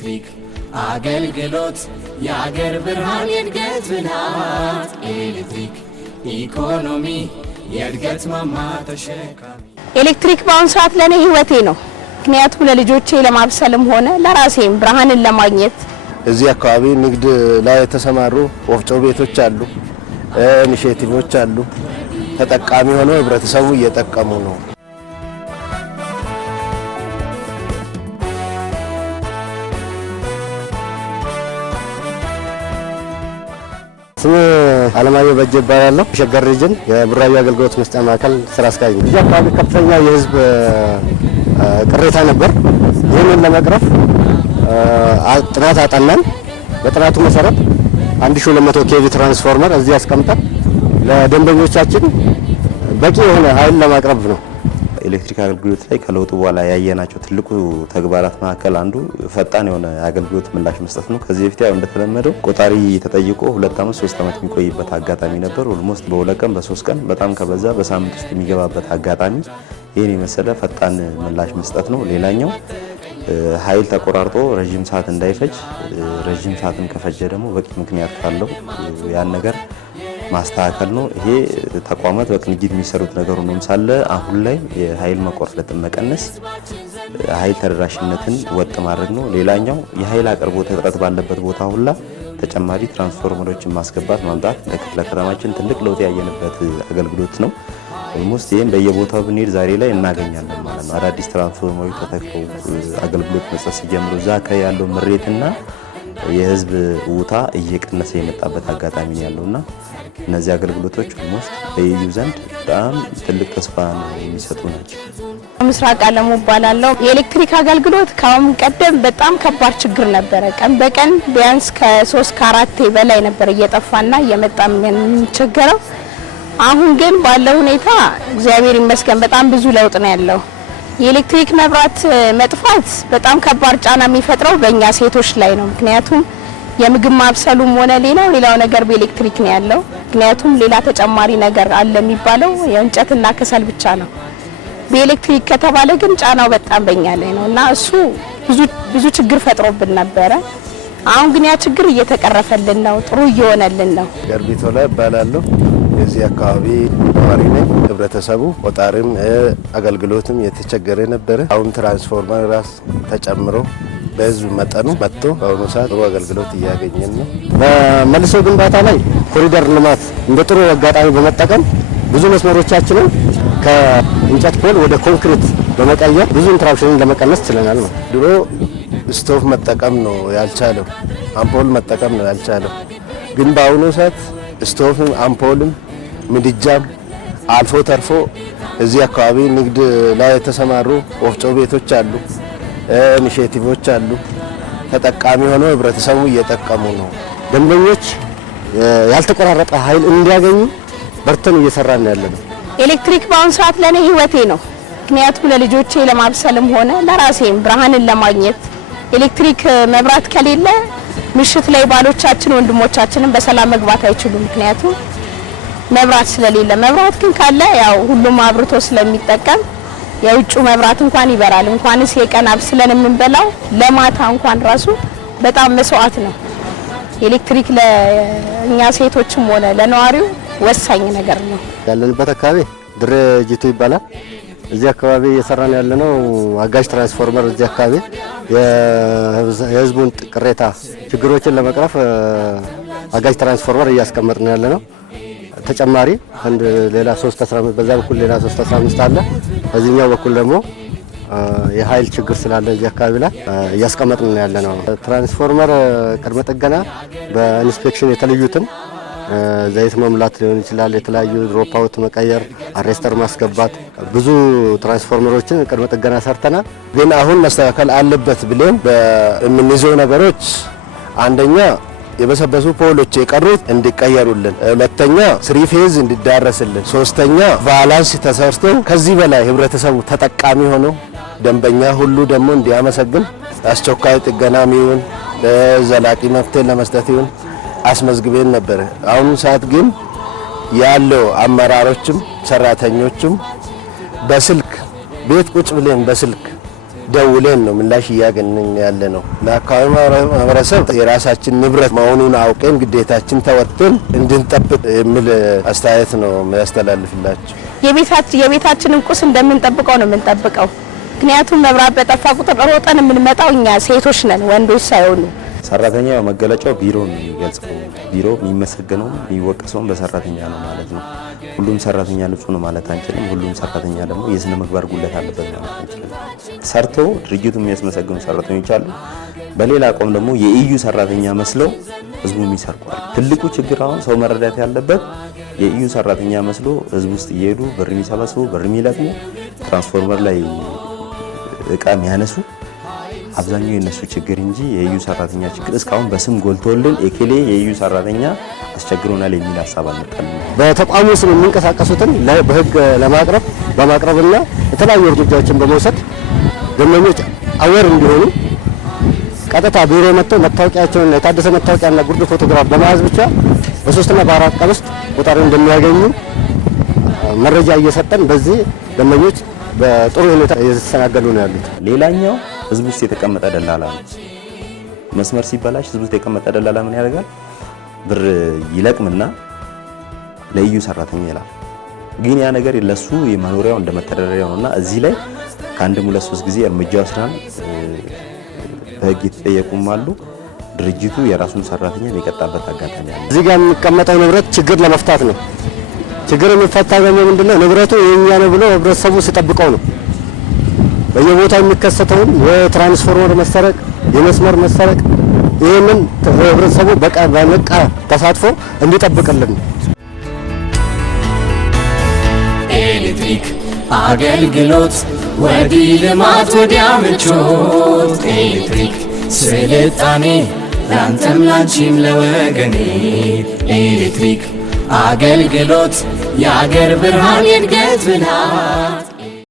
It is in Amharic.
ኤሌክትሪክ አገልግሎት የአገር ብርሃን የእድገት ብልሃት ኤሌክትሪክ ኢኮኖሚ የእድገት ማማ ተሸካሚ ኤሌክትሪክ በአሁኑ ሰዓት ለኔ ህይወቴ ነው። ምክንያቱም ለልጆቼ ለማብሰልም ሆነ ለራሴም ብርሃንን ለማግኘት እዚህ አካባቢ ንግድ ላይ የተሰማሩ ወፍጮ ቤቶች አሉ፣ ኢኒሼቲቮች አሉ። ተጠቃሚ ሆነው ህብረተሰቡ እየጠቀሙ ነው። ስሜ አለማየሁ በጀ ይባላል። ሸገር ሪጅን የቡራዩ አገልግሎት መስጫ ማዕከል ስራ አስኪያጅ ነኝ። እዚህ አካባቢ ከፍተኛ የህዝብ ቅሬታ ነበር። ይህንን ለመቅረፍ ጥናት አጠናን። በጥናቱ መሰረት 1200 ኬቪ ትራንስፎርመር እዚህ አስቀምጠን ለደንበኞቻችን በቂ የሆነ ኃይል ለማቅረብ ነው። ኤሌክትሪክ አገልግሎት ላይ ከለውጡ በኋላ ያየናቸው ትልቁ ተግባራት መካከል አንዱ ፈጣን የሆነ አገልግሎት ምላሽ መስጠት ነው። ከዚህ በፊት ያው እንደተለመደው ቆጣሪ ተጠይቆ 2 ዓመት 3 ዓመት የሚቆይበት አጋጣሚ ነበር። ኦልሞስት በ2 ቀን በ3 ቀን በጣም ከበዛ በሳምንት ውስጥ የሚገባበት አጋጣሚ ይህን የመሰለ ፈጣን ምላሽ መስጠት ነው። ሌላኛው ኃይል ተቆራርጦ ረጅም ሰዓት እንዳይፈጅ፣ ረጅም ሰዓትን ከፈጀ ደግሞ በቂ ምክንያት ካለው ያን ነገር ማስተካከል ነው። ይሄ ተቋማት በቅንጅት የሚሰሩት ነገር ሆኖም ሳለ አሁን ላይ የኃይል መቆራረጥን መቀነስ፣ ኃይል ተደራሽነትን ወጥ ማድረግ ነው። ሌላኛው የኃይል አቅርቦት እጥረት ባለበት ቦታ ሁላ ተጨማሪ ትራንስፎርመሮችን ማስገባት ማምጣት ለክፍለ ከተማችን ትልቅ ለውጥ ያየንበት አገልግሎት ነው። ኦልሞስት ይሄን በየቦታው ብንሄድ ዛሬ ላይ እናገኛለን ማለት ነው። አዳዲስ ትራንስፎርመሮች ተተክተው አገልግሎት መስጠት ሲጀምሩ እዛ አካባቢ ያለው ምሬትና የህዝብ ውታ እየቀነሰ የመጣበት አጋጣሚ ነው ያለውና እነዚህ አገልግሎቶች ኦልሞስት በዩ ዘንድ በጣም ትልቅ ተስፋ የሚሰጡ ናቸው። ምስራቅ አለሙ እባላለሁ። የኤሌክትሪክ አገልግሎት ከአሁን ቀደም በጣም ከባድ ችግር ነበረ። ቀን በቀን ቢያንስ ከ3 ከ4 በላይ ነበር እየጠፋና እየመጣ የምንቸገረው። አሁን ግን ባለው ሁኔታ እግዚአብሔር ይመስገን በጣም ብዙ ለውጥ ነው ያለው። የኤሌክትሪክ መብራት መጥፋት በጣም ከባድ ጫና የሚፈጥረው በእኛ ሴቶች ላይ ነው። ምክንያቱም የምግብ ማብሰሉም ሆነ ሌላው ነገር በኤሌክትሪክ ነው ያለው። ምክንያቱም ሌላ ተጨማሪ ነገር አለ የሚባለው የእንጨትና ከሰል ብቻ ነው። በኤሌክትሪክ ከተባለ ግን ጫናው በጣም በእኛ ላይ ነውና እሱ ብዙ ችግር ፈጥሮብን ነበረ። አሁን ግን ያ ችግር እየተቀረፈልን ነው፣ ጥሩ እየሆነልን ነው። ገርቢቶ ላይ እባላለሁ። የዚህ አካባቢ ነዋሪ ነኝ። ህብረተሰቡ ቆጣሪም አገልግሎትም የተቸገረ ነበረ። አሁን ትራንስፎርመር ራስ ተጨምሮ በህዝብ መጠኑ መጥቶ በአሁኑ ሰዓት ጥሩ አገልግሎት እያገኘን ነው። በመልሶ ግንባታ ላይ ኮሪደር ልማት እንደ ጥሩ አጋጣሚ በመጠቀም ብዙ መስመሮቻችንን ከእንጨት ፖል ወደ ኮንክሪት በመቀየር ብዙ ኢንትራክሽንን ለመቀነስ ችለናል ነው። ድሮ ስቶቭ መጠቀም ነው ያልቻለው፣ አምፖል መጠቀም ነው ያልቻለው። ግን በአሁኑ ሰዓት ስቶቭም አምፖልም ምድጃም አልፎ ተርፎ እዚህ አካባቢ ንግድ ላይ የተሰማሩ ወፍጮ ቤቶች አሉ፣ ኢኒሼቲቮች አሉ። ተጠቃሚ ሆነው ህብረተሰቡ እየጠቀሙ ነው። ደንበኞች ያልተቆራረጠ ኃይል እንዲያገኙ በርተን እየሰራን ያለነው። ኤሌክትሪክ በአሁኑ ሰዓት ለኔ ህይወቴ ነው። ምክንያቱም ለልጆቼ ለማብሰልም ሆነ ለራሴም ብርሃንን ለማግኘት ኤሌክትሪክ መብራት ከሌለ ምሽት ላይ ባሎቻችን ወንድሞቻችንን በሰላም መግባት አይችሉም። ምክንያቱም መብራት ስለሌለ። መብራት ግን ካለ ያው ሁሉም አብርቶ ስለሚጠቀም የውጭ መብራት እንኳን ይበራል። እንኳንስ የቀን አብስለን የምንበላው ለማታ እንኳን ራሱ በጣም መስዋዕት ነው። ኤሌክትሪክ ለእኛ ሴቶችም ሆነ ለነዋሪው ወሳኝ ነገር ነው። ያለንበት አካባቢ ድርጅቱ ይባላል። እዚህ አካባቢ እየሰራን ያለነው አጋዥ ትራንስፎርመር እዚህ አካባቢ የህዝቡን ቅሬታ ችግሮችን ለመቅረፍ አጋዥ ትራንስፎርመር እያስቀመጥን ያለነው። ተጨማሪ አንድ ሌላ 315 በዛ በኩል ሌላ 315 አለ። በዚህኛው በኩል ደግሞ የኃይል ችግር ስላለ እዚህ አካባቢ ላይ እያስቀመጥን ያለነው። ትራንስፎርመር ቅድመ ጥገና በኢንስፔክሽን የተለዩትን ዘይት መሙላት ሊሆን ይችላል፣ የተለያዩ ድሮፕ አውት መቀየር፣ አሬስተር ማስገባት፣ ብዙ ትራንስፎርመሮችን ቅድመ ጥገና ሰርተናል። ግን አሁን መስተካከል አለበት ብለን በእምንይዘው ነገሮች አንደኛ የበሰበሱ ፖሎች የቀሩት እንዲቀየሩልን፣ ሁለተኛ ስሪ ፌዝ እንዲዳረስልን፣ ሶስተኛ ቫላንስ ተሰርቶ ከዚህ በላይ ህብረተሰቡ ተጠቃሚ ሆኖ ደንበኛ ሁሉ ደግሞ እንዲያመሰግን አስቸኳይ ጥገናም ይሁን ዘላቂ መፍትሄ ለመስጠት ይሁን አስመዝግበን ነበር። አሁን ሰዓት ግን ያለው አመራሮችም ሰራተኞችም በስልክ ቤት ቁጭ ብለን በስልክ ደውለን ነው ምላሽ እያገኘን ያለ ነው። ለአካባቢ ማህበረሰብ የራሳችን ንብረት መሆኑን አውቀን ግዴታችን ተወጥተን እንድንጠብቅ የሚል አስተያየት ነው የሚያስተላልፍላቸው። የቤታችንን ቁስ እንደምንጠብቀው ነው የምንጠብቀው። ምክንያቱም መብራት በጠፋ ቁጥር ሮጠን የምንመጣው እኛ ሴቶች ነን፣ ወንዶች ሳይሆኑ። ሰራተኛ መገለጫው ቢሮ ነው የሚገልጸው። ቢሮ የሚመሰገነው የሚወቀሰው በሰራተኛ ነው ማለት ነው። ሁሉም ሰራተኛ ንጹህ ነው ማለት አንችልም። ሁሉም ሰራተኛ ደግሞ የስነ ምግባር ጉድለት አለበት ማለት አንችልም። ሰርቶ ድርጅቱ የሚያስመሰግኑ ሰራተኞች አሉ። በሌላ አቋም ደግሞ የኢዩ ሰራተኛ መስለው ህዝቡ የሚሰርቋል። ትልቁ ችግር አሁን ሰው መረዳት ያለበት የኢዩ ሰራተኛ መስሎ ህዝብ ውስጥ እየሄዱ ብር የሚሰበስቡ ብር የሚለቅሙ ትራንስፎርመር ላይ እቃ የሚያነሱ አብዛኛው የነሱ ችግር እንጂ የኢዩ ሰራተኛ ችግር እስካሁን በስም ጎልቶልን ኤኬሌ የኢዩ ሰራተኛ አስቸግሮናል የሚል ሀሳብ አልመጣልንም። በተቋሙ ስም የሚንቀሳቀሱትን በህግ በማቅረብና የተለያዩ እርምጃዎችን በመውሰድ ደንበኞች አወር እንዲሆኑ ቀጥታ ቢሮ መጥተው መታወቂያቸውን የታደሰ መታወቂያና ጉርድ ፎቶግራፍ በመያዝ ብቻ በ3 እና በ4 ቀን ውስጥ ቁጥር እንደሚያገኙ መረጃ እየሰጠን በዚህ ደንበኞች በጥሩ ሁኔታ እየተስተናገዱ ነው ያሉት። ሌላኛው ህዝብ ውስጥ የተቀመጠ ደላላ ነው። መስመር ሲበላሽ ህዝብ ውስጥ የተቀመጠ ደላላ ምን ያደርጋል? ብር ይለቅምና ለኢዩ ሰራተኛ ይላል። ግን ያ ነገር ለሱ የመኖሪያው እንደመተዳደሪያው ነውና እዚህ ላይ ከአንድም 2-3 ጊዜ እርምጃ ወስደናል። በህግ የተጠየቁም አሉ። ድርጅቱ የራሱን ሰራተኛ የቀጣበት አጋጣሚ አለ። እዚህ ጋር የሚቀመጠው ንብረት ችግር ለመፍታት ነው። ችግር የሚፈታው ደግሞ ምንድነው? ንብረቱ የኛ ነው ብሎ ህብረተሰቡ ሲጠብቀው ነው። በየቦታው የሚከሰተውን የትራንስፎርመር መሰረቅ፣ የመስመር መሰረቅ ይህንን ህብረተሰቡ በነቃ ተሳትፎ እንዲጠብቅልን ነው። ኤሌክትሪክ አገልግሎት ወዲህ ልማት ወዲያ ምቾት። ኤሌክትሪክ ስልጣኔ ላንተም ላንቺም ለወገኔ። ኤሌክትሪክ አገልግሎት የአገር ብርሃን የእድገት ብልሃት